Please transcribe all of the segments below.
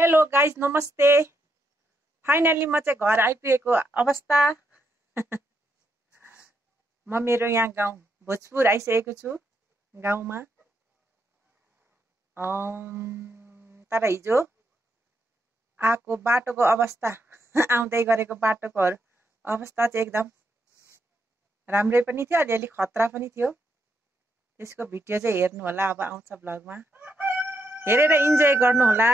Hello guys, नमस्ते। Finally म चाहिँ घर आइपुगेको अवस्था। म मेरो यहाँ गाउँ भोजपुर आइसकेको छु गाउँमा। तर हिजो आएको बाटोको अवस्था आउँदै गरेको बाटोको अवस्था चाहिँ एकदम राम्रै पनि थियो, अलिअलि खतरा पनि थियो। त्यसको भिडियो चाहिँ हेर्नु होला, अब आउँछ ब्लगमा, हेरेर इन्जोय गर्नु होला।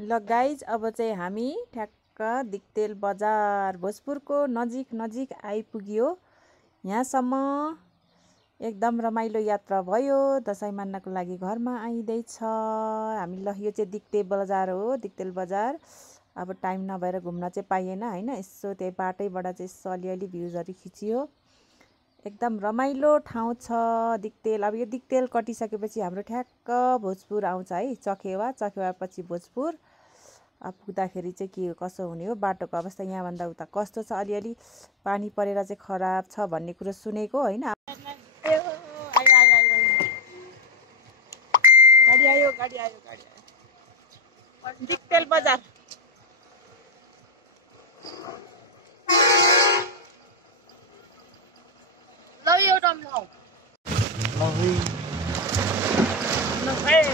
ल गाइज, अब चाहिँ हामी ठ्याक्क दिक्तेल बजार भोजपुरको नजिक आइपुग्यो। यहाँसम्म एकदम रमाइलो यात्रा भयो। दसैँ मान्नको लागि घरमा आइँदैछ हामी। ल, यो चाहिँ दिक्तेल बजार हो, दिक्तेल बजार। अब टाइम नभएर घुम्न चाहिँ पाइएन होइन, यसो त्यही बाटैबाट चाहिँ यसो अलिअलि भ्युजहरू खिचियो। एकदम रमाइलो ठाउँ छ दिक्तेल। अब यो दिक्तेल कटिसकेपछि हाम्रो ठ्याक्क भोजपुर आउँछ है, चखेवा, चखेवापछि भोजपुर। अब पुग्दाखेरि चाहिँ के कसो हुने हो, बाटोको अवस्था यहाँभन्दा उता कस्तो छ, अलिअलि पानी परेर चाहिँ खराब छ भन्ने कुरो सुनेको होइन। गाडी आयो दिक्तेल बजार।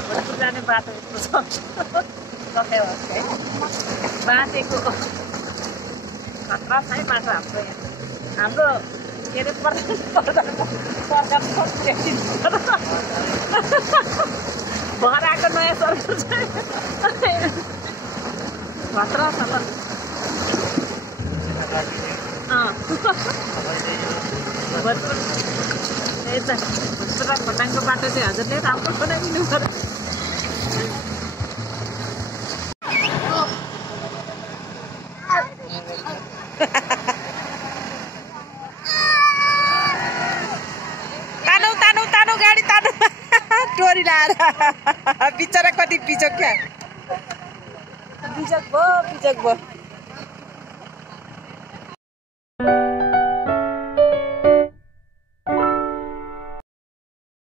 भोजपुर जाने बाटो यस्तो छ बाँचेको खतरा छ है बाटो हाम्रो यहाँ। हाम्रो के अरे सरकार भर आएको नयाँ सरकार चाहिँ खतरा छ त। भोजपुर भोजपुर र खोटाङको बाटो चाहिँ हजुरले राम्रो बनाइदिनु पर्यो। तानु गाडी तानु टोरी लाएर बिचरा कति पिचक क्या, पिचक भयो।